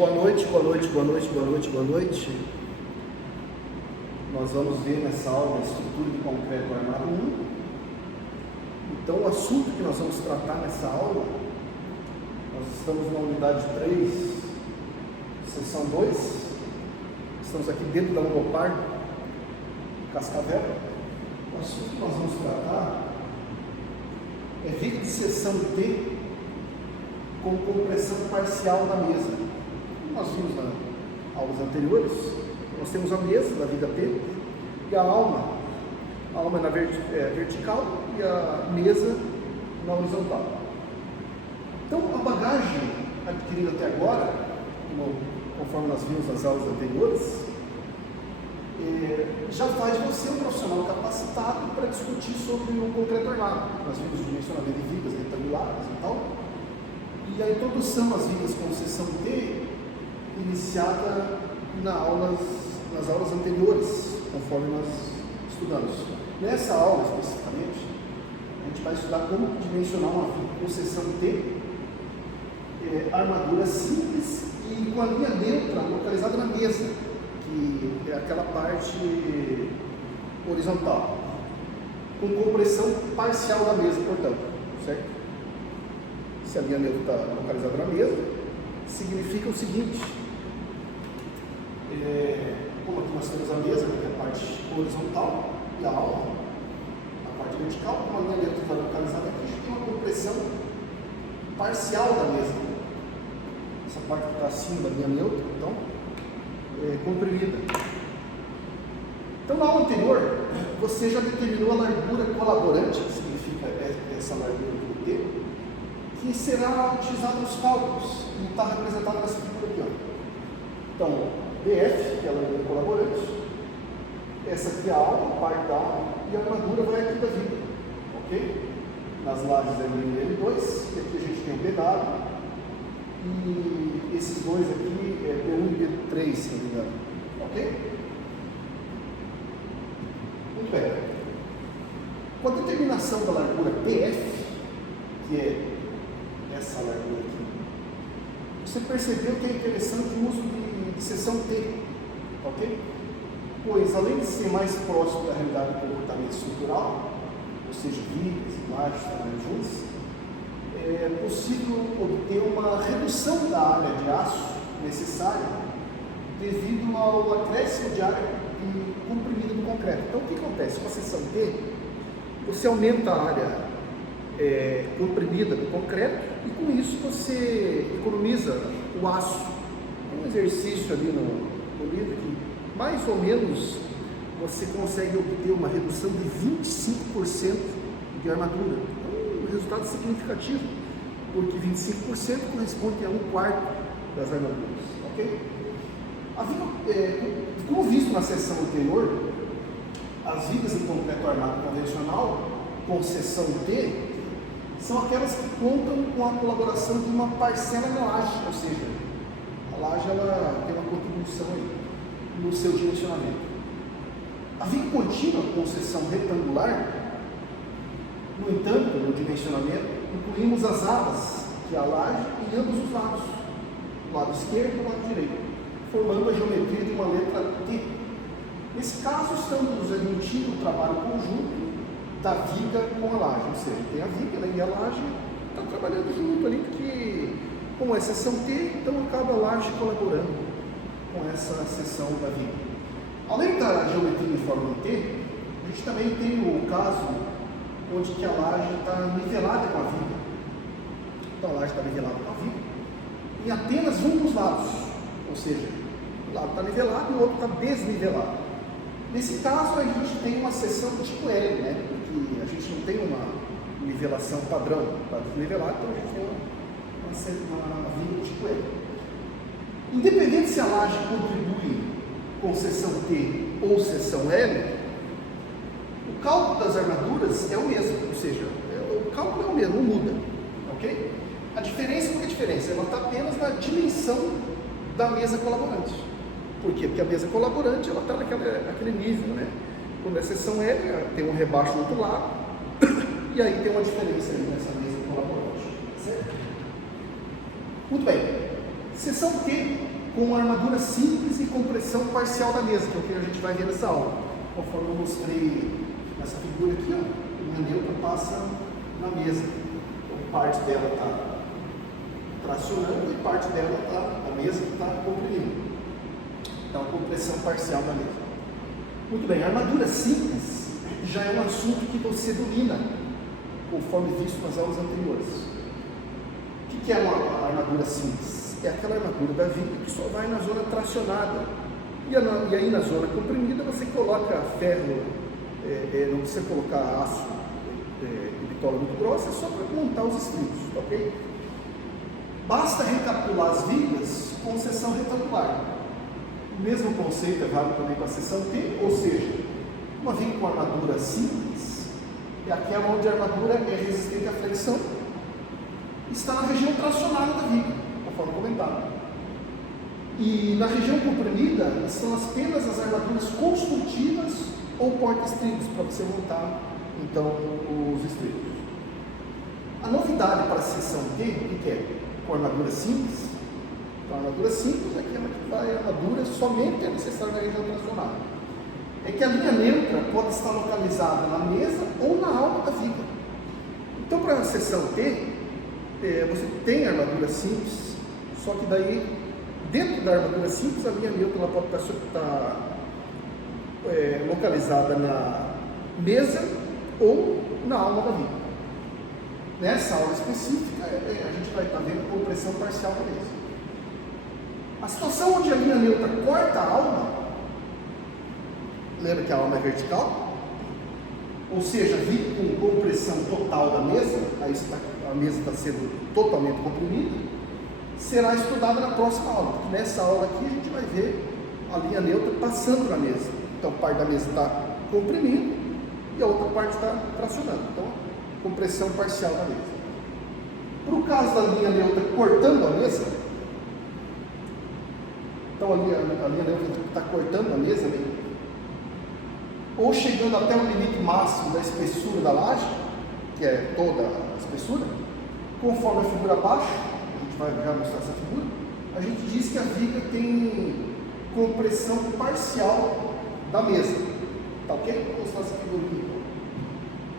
Boa noite, boa noite, boa noite, boa noite, boa noite. Nós vamos ver nessa aula a estrutura de concreto armado 1. Então, o assunto que nós vamos tratar nessa aula, nós estamos na unidade 3, seção 2. Estamos aqui dentro da Unopar, Cascavel. O assunto que nós vamos tratar é viga de seção T com compressão parcial da mesa. Nós vimos nas aulas anteriores, nós temos a mesa da viga T e a alma na vertical e a mesa na horizontal. Então, a bagagem adquirida até agora, conforme nós vimos nas aulas anteriores, já faz você um profissional capacitado para discutir sobre o concreto armado. Nós vimos o dimensionamento de vigas retangulares e tal, e a introdução às vigas com seção T, iniciada nas aulas anteriores, conforme nós estudamos. Nessa aula, especificamente, a gente vai estudar como dimensionar uma viga com seção T, armadura simples e com a linha neutra localizada na mesa, que é aquela parte horizontal, com compressão parcial da mesa, portanto, certo? Se a linha neutra está localizada na mesa, significa o seguinte: como aqui nós temos a mesa, que é a parte horizontal, e a alma, a parte vertical, como a linha neutra está localizada aqui, a gente tem uma compressão parcial da mesa. Essa parte que está acima da linha neutra, então, comprimida. Então, na aula anterior, você já determinou a largura colaborante, que significa essa largura do T, que será utilizada nos cálculos, e está representada nessa figura aqui. Então, BF, que é a largura colaborante, essa aqui é a alma, a parte da alma, e a armadura vai aqui da viga, ok? Nas lajes é L1 e L2, e aqui a gente tem o BW, e esses dois aqui é B1 e B3, se não me engano, ok? Muito bem. Com a determinação da largura PF, que é essa largura aqui, você percebeu que é interessante o uso de seção T, ok? Pois, além de ser mais próximo da realidade do comportamento estrutural, ou seja, vigas, lajes, tamanhos juntos, é possível obter uma redução da área de aço necessária devido ao acréscimo de área comprimida do concreto. Então, o que acontece? Com a seção T, você aumenta a área comprimida do concreto e, com isso, você economiza o aço. Tem um exercício ali no livro que, mais ou menos, você consegue obter uma redução de 25% de armadura. Então, um resultado significativo, porque 25% corresponde a 1/4 das armaduras, ok? Como visto na seção anterior, as vigas em concreto armado convencional, com seção T, são aquelas que contam com a colaboração de uma parcela na laje, ou seja, a laje ela tem uma contribuição aí no seu dimensionamento. A viga contínua com seção retangular, no entanto, no dimensionamento, incluímos as abas, que é a laje, em ambos os lados, do lado esquerdo e do lado direito, formando a geometria de uma letra T. Nesse caso, estamos admitindo o trabalho conjunto da viga com a laje, ou seja, tem a viga, né, e a laje está trabalhando junto ali, porque, como é seção T, então acaba a laje colaborando com essa seção da viga. Além da geometria em forma de T, a gente também tem o caso onde que a laje está nivelada com a viga. Então, a laje está nivelada com a viga em apenas um dos lados, ou seja, o lado está nivelado e o outro está desnivelado. Nesse caso, a gente tem uma seção tipo L, né? Porque a gente não tem uma nivelação padrão para desnivelar, então a gente tem uma viga tipo L. Independente se a laje contribui com seção T ou seção L, o cálculo das armaduras é o mesmo, ou seja, o cálculo é o mesmo, não muda, ok? A diferença, qual é a diferença? Ela está apenas na dimensão da mesa colaborante. Por quê? Porque a mesa colaborante ela está naquele nível, né? Quando é seção L, tem um rebaixo do outro lado, e aí tem uma diferença aí nessa mesa colaborante, certo? Muito bem. Seção T com armadura simples e compressão parcial da mesa, que é o que a gente vai ver nessa aula. Conforme eu mostrei nessa figura aqui, ó, a neutra passa na mesa. Então, parte dela está tracionando e parte dela está, a mesa está comprimindo. Então, compressão parcial da mesa. Muito bem, a armadura simples já é um assunto que você domina, conforme visto nas aulas anteriores. O que é uma armadura simples? É aquela armadura da vida que só vai na zona tracionada. E aí na zona comprimida você coloca ferro, não precisa colocar aço e bitola muito grossa, é só para montar os estribos, ok? Basta recapitular as vigas com seção retangular. O mesmo conceito é válido também para a seção T, ou seja, uma viga com armadura simples é aquela onde a armadura é resistente à flexão, está na região tracionada da viga, conforme comentado. E na região comprimida estão apenas as armaduras construtivas ou porta-estribos, para você montar então os estribos. A novidade para a seção T, o que é? Com armadura simples. Então, a armadura simples é aquela que vai a armadura somente é necessária na região tracionada. É que a linha neutra pode estar localizada na mesa ou na alma da viga. Então, para a seção T, você tem a armadura simples, só que daí, dentro da armadura simples, a linha neutra ela pode estar localizada na mesa ou na alma da viga. Nessa aula específica, a gente vai estar vendo compressão parcial da mesa. A situação onde a linha neutra corta a alma, lembra que a alma é vertical? Ou seja, viga com compressão total da mesa, aí a mesa está sendo totalmente comprimida, será estudada na próxima aula, porque nessa aula aqui a gente vai ver a linha neutra passando na mesa. Então, parte da mesa está comprimindo e a outra parte está tracionando. Então, compressão parcial da mesa. Para o caso da linha neutra cortando a mesa, então a linha neutra está cortando a mesa, né? Ou chegando até o limite máximo da espessura da laje, que é toda a espessura, conforme a figura abaixo, a gente vai já mostrar essa figura, a gente diz que a viga tem compressão parcial da mesa. Tá ok? Vou mostrar essa figura aqui.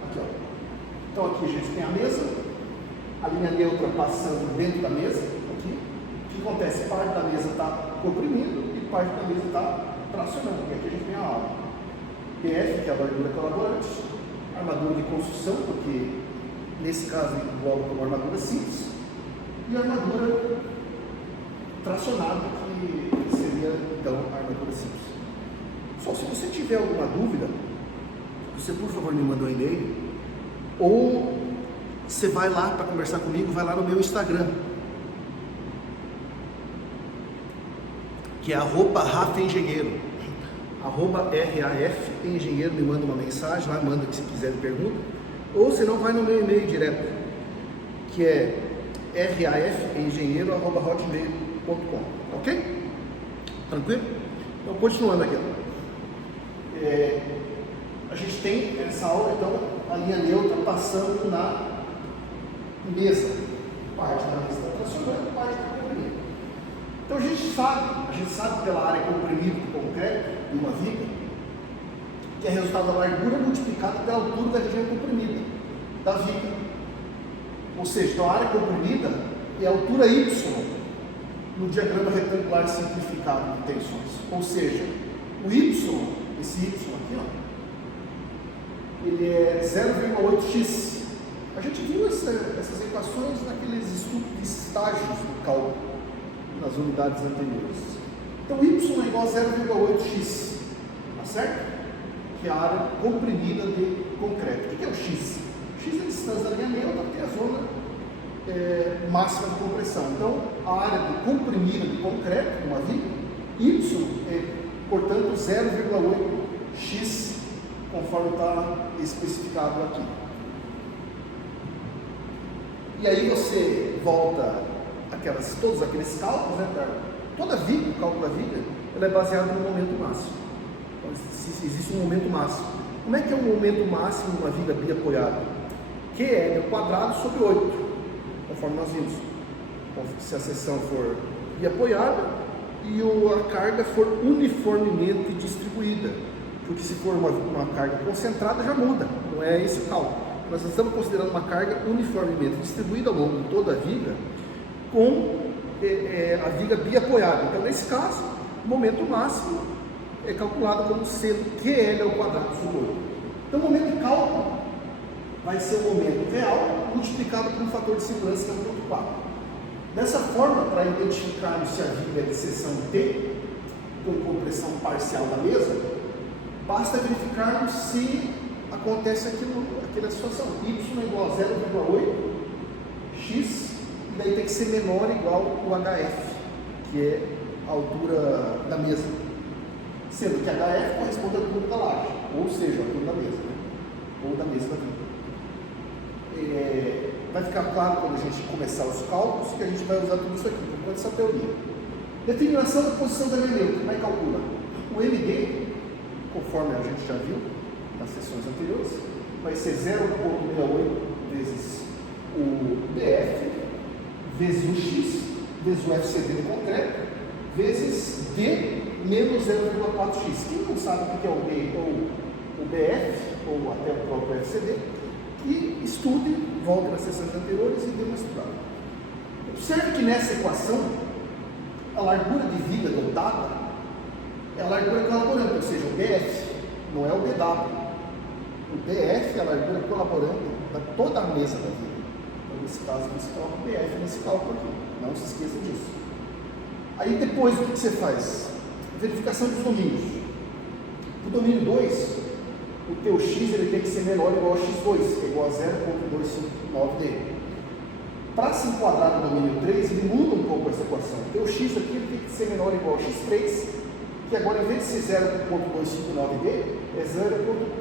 Aqui, ó. Então aqui a gente tem a mesa, a linha neutra passando dentro da mesa, aqui. O que acontece? Parte da mesa está comprimindo e parte da mesa está tracionando, porque aqui a gente tem a alma. PF, que é a armadura colaborante, armadura de construção, porque nesse caso engloba como armadura simples, e a armadura tracionada, que seria então a armadura simples. Só se você tiver alguma dúvida, você por favor me manda um e-mail, ou você vai lá para conversar comigo, vai lá no meu Instagram, que é @RafaEngenheiro. @RAF Engenheiro, me manda uma mensagem lá, manda o que você quiser, me pergunta, ou se não, vai no meu e-mail direto, que é rafengenheiro@hotmail.com, ok? Tranquilo? Então, continuando aqui, a gente tem nessa aula, então, a linha neutra passando na mesa, parte da mesa está tracionando, parte está comprimida. Então a gente sabe pela área comprimida do concreto, de uma viga, que é resultado da largura multiplicada pela altura da região comprimida da viga. Ou seja, então a área comprimida é a altura Y no diagrama retangular simplificado de tensões. Ou seja, o Y, esse Y aqui, ó, ele é 0,8x. A gente viu essas equações naqueles estudos de estágios do cálculo, nas unidades anteriores. Então, Y é igual a 0,8x, tá certo? Que é a área comprimida de concreto. O que é o x? X é a distância da linha neutra até a zona máxima de compressão. Então, a área comprimida de concreto, uma viga, Y é, portanto, 0,8x, conforme está especificado aqui. E aí você volta todos aqueles cálculos, né? Toda viga, o cálculo da viga, ela é baseado no momento máximo. Então, existe um momento máximo. Como é que é o momento máximo de uma viga biapoiada? QL² sobre 8, conforme nós vimos. Então, se a seção for biapoiada, e a carga for uniformemente distribuída, porque se for uma carga concentrada já muda, não é esse o cálculo. Nós estamos considerando uma carga uniformemente distribuída ao longo de toda a viga, com a viga biapoiada. Então, nesse caso, o momento máximo é calculado como sendo QL ao quadrado sobre 8. Então, o momento de cálculo vai ser o momento real multiplicado por um fator de segurança que é 1.4. Dessa forma, para identificarmos se a viga é de seção T, com compressão parcial da mesa, basta verificarmos se acontece aquela situação. Y é igual a 0,8x, e daí tem que ser menor ou igual ao HF, que é a altura da mesa. Sendo que HF corresponde à altura da laje, ou seja, a altura da mesa, né? Ou da mesa da viga. Vai ficar claro quando a gente começar os cálculos que a gente vai usar tudo isso aqui, por enquanto essa teoria. Determinação da posição da MD, como é que calcula? O MD, conforme a gente já viu nas sessões anteriores, vai ser 0,68 vezes o BF, vezes o X, vezes o FCD do concreto, vezes D menos 0,4x. Quem não sabe o que é o D ou o BF, ou até o próprio FCD, que estude, volte nas sessões anteriores e dê uma estudada. Observe que nessa equação, a largura de viga dotada é a largura colaborante, ou seja, o BF, não é o BW. O BF é a largura colaborante da toda a mesa da viga. Então, nesse caso, você coloca o BF nesse cálculo aqui. Não se esqueça disso. Aí depois, o que você faz? Verificação dos domínios. O domínio 2, o teu x ele tem que ser menor ou igual a x2, que é igual a 0,259D. Para se enquadrar no domínio 3, ele muda um pouco essa equação. O teu x aqui ele tem que ser menor ou igual a x3, que agora, em vez de ser 0,259D, é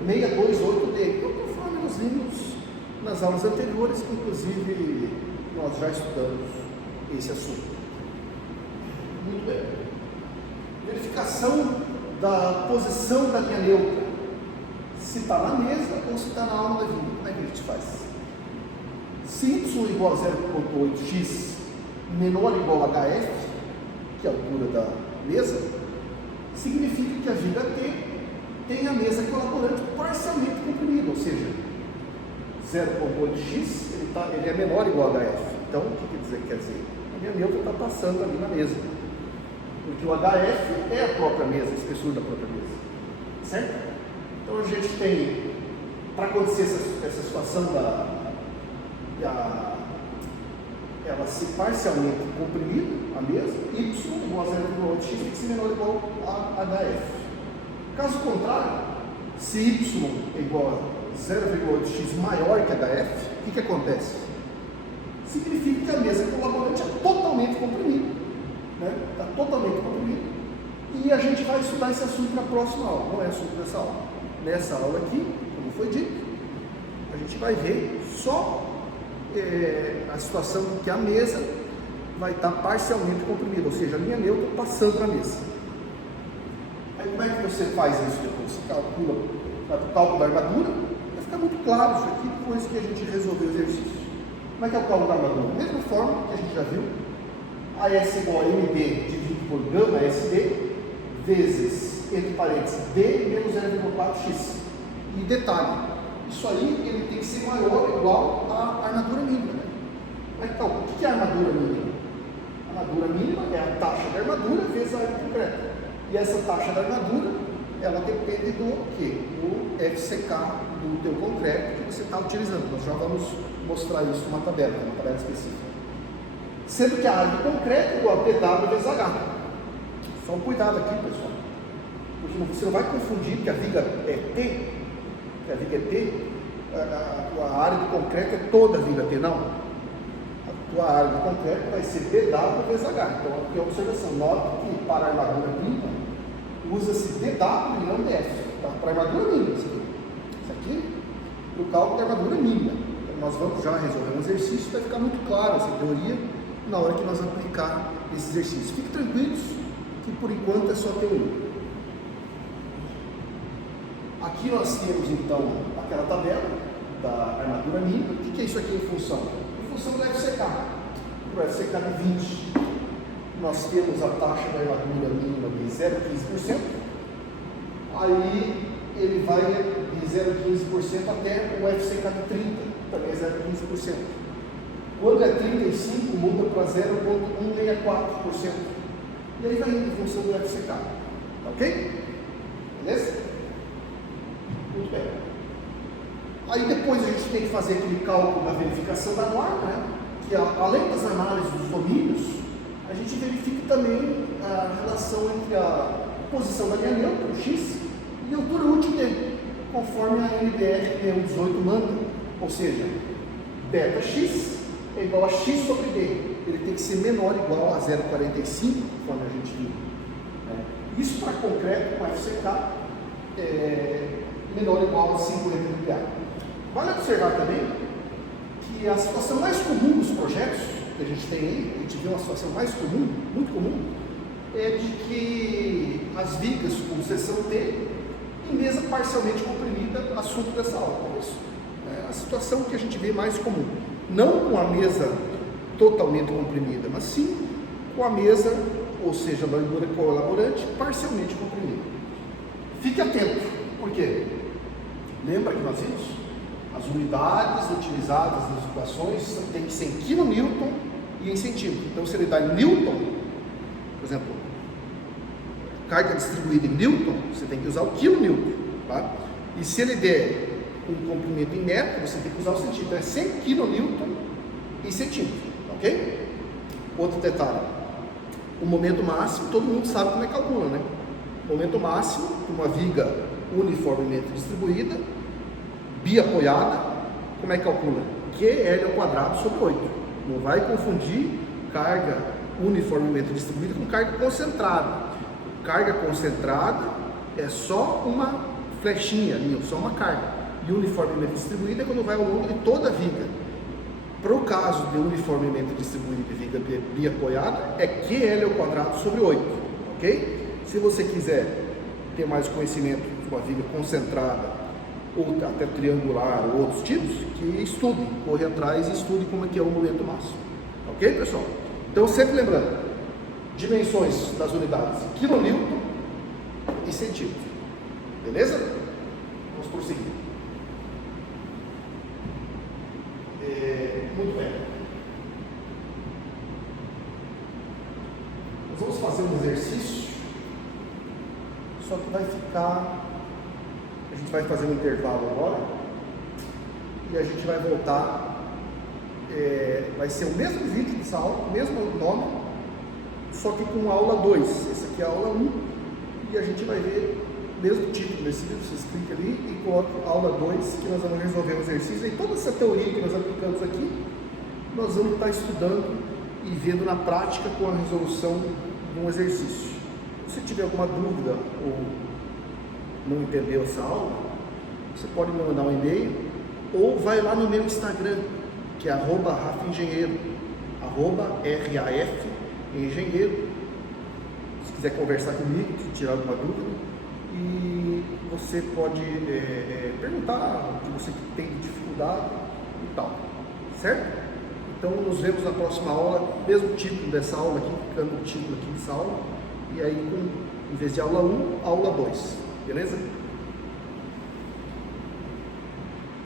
0,628D. Então, conforme nós vimos nas aulas anteriores, que inclusive nós já estudamos esse assunto. Muito bem. Verificação da posição da linha neutra. Se está na mesa ou se está na alma da viga. Como é que a gente faz? Se y igual a 0,8x menor ou igual a HF, que é a altura da mesa, significa que a viga T tem a mesa colaborante parcialmente comprimida, ou seja, 0,8x ele é menor ou igual a HF. Então, o que quer dizer? A linha neutra está passando ali na mesa, porque o HF é a própria mesa, a espessura da própria mesa, certo? Então a gente tem, para acontecer essa situação ela ser parcialmente comprimida, a mesa, y igual a 0,8x tem que ser menor ou igual a HF. Caso contrário, se y é igual a 0,8x maior que HF, o que acontece? Significa que a mesa colaborante é totalmente comprimida, né? Está totalmente comprimida, e a gente vai estudar esse assunto na próxima aula, não é assunto dessa aula. Nessa aula aqui, como foi dito, a gente vai ver só a situação em que a mesa vai estar parcialmente comprimida, ou seja, a linha neutra passando na mesa. Aí como é que você faz isso depois? Você calcula, vai para o cálculo da armadura, vai ficar muito claro isso aqui depois que a gente resolver o exercício. Como é que é o cálculo da armadura? Da mesma forma que a gente já viu, AS igual a MD dividido por gama SD, vezes, entre parênteses, D menos 0,4x. E detalhe, isso aí ele tem que ser maior ou igual à armadura mínima. Né? Então, o que é a armadura mínima? A armadura mínima é a taxa da armadura vezes a área de concreto. E essa taxa da armadura, ela depende do quê? Do FCK do teu concreto que você está utilizando. Nós já vamos mostrar isso numa tabela específica. Sendo que a área do concreto é igual a PW vezes H. Só um cuidado aqui, pessoal. Porque você não vai confundir que a viga é T, que a viga é T, a área do concreto é toda a viga T, não. A tua área do concreto vai ser BW vezes H. Então, aqui é uma observação. Note que para a armadura mínima, usa-se DW e não DF. Tá? Para a armadura mínima, isso aqui para o cálculo da armadura mínima. Então, nós vamos já resolver um exercício, vai ficar muito claro essa teoria na hora que nós aplicar esse exercício. Fiquem tranquilos, que por enquanto é só teoria. Aqui nós temos então aquela tabela da armadura mínima. O que é isso aqui em função? Em função do FCK. O FCK de 20 nós temos a taxa da largura mínima de 0,15%, aí ele vai de 0,15% até o FCK de 30, também é 0,15%. Quando é 35, muda para 0,164%. E aí vai indo em função do FCK. Ok? Beleza? Muito bem. Aí depois a gente tem que fazer aquele cálculo da verificação da norma, né? Que além das análises dos domínios, a gente verifica também a relação entre a posição da linha neutra, o X, e a altura útil dele, conforme a NBR 18 manda. Ou seja, beta X é igual a X sobre D. Ele tem que ser menor ou igual a 0,45, conforme a gente viu. Isso para concreto, com FCK, menor ou igual a 50 MPa. Vale observar também que a situação mais comum dos projetos que a gente tem aí, a gente vê uma situação mais comum, muito comum, é de que as vigas com seção T em mesa parcialmente comprimida, assunto dessa aula. Isso é a situação que a gente vê mais comum. Não com a mesa totalmente comprimida, mas sim com a mesa, ou seja, a largura colaborante, parcialmente comprimida. Fique atento, por quê? Lembra que nós vimos? As unidades utilizadas nas equações tem que ser em kN e em centímetro. Então, se ele dá em Newton, por exemplo, carga distribuída em Newton, você tem que usar o kN, tá? E se ele der um comprimento em metro, você tem que usar o centímetro. Então, é 100 kN em centímetro, ok? Outro detalhe, o momento máximo, todo mundo sabe como é que calcula, né? O momento máximo de uma viga uniformemente distribuída, biapoiada, como é que calcula? QL ao quadrado sobre 8. Não vai confundir carga uniformemente distribuída com carga concentrada. Carga concentrada é só uma flechinha ali, só uma carga. E uniformemente distribuída é quando vai ao longo de toda a viga. Para o caso de uniformemente distribuída e viga biapoiada, é QL ao quadrado sobre 8. Ok? Se você quiser ter mais conhecimento de uma viga concentrada, ou até triangular, ou outros tipos, que estude, corre atrás e estude como é que é o momento máximo. Ok, pessoal? Então, sempre lembrando, dimensões das unidades, kN e centímetro. Beleza? Vamos prosseguir. Muito bem. Nós vamos fazer um exercício, só que vai ficar... A gente vai fazer um intervalo agora e a gente vai voltar. Vai ser o mesmo vídeo dessa aula, o mesmo nome, só que com a aula 2. Essa aqui é a aula 1 e a gente vai ver o mesmo título desse vídeo. Vocês clicam ali e colocam aula 2, que nós vamos resolver o exercício. E toda essa teoria que nós aplicamos aqui, nós vamos estar estudando e vendo na prática com a resolução de um exercício. Se tiver alguma dúvida ou não entendeu essa aula, você pode me mandar um e-mail ou vai lá no meu Instagram, que é @rafaengenheiro, @RAF engenheiro. Se quiser conversar comigo, se tiver alguma dúvida, e você pode perguntar o que você tem de dificuldade e tal, certo? Então nos vemos na próxima aula, mesmo título dessa aula aqui, ficando o título aqui dessa aula, e aí em vez de aula 1, aula 2. Beleza?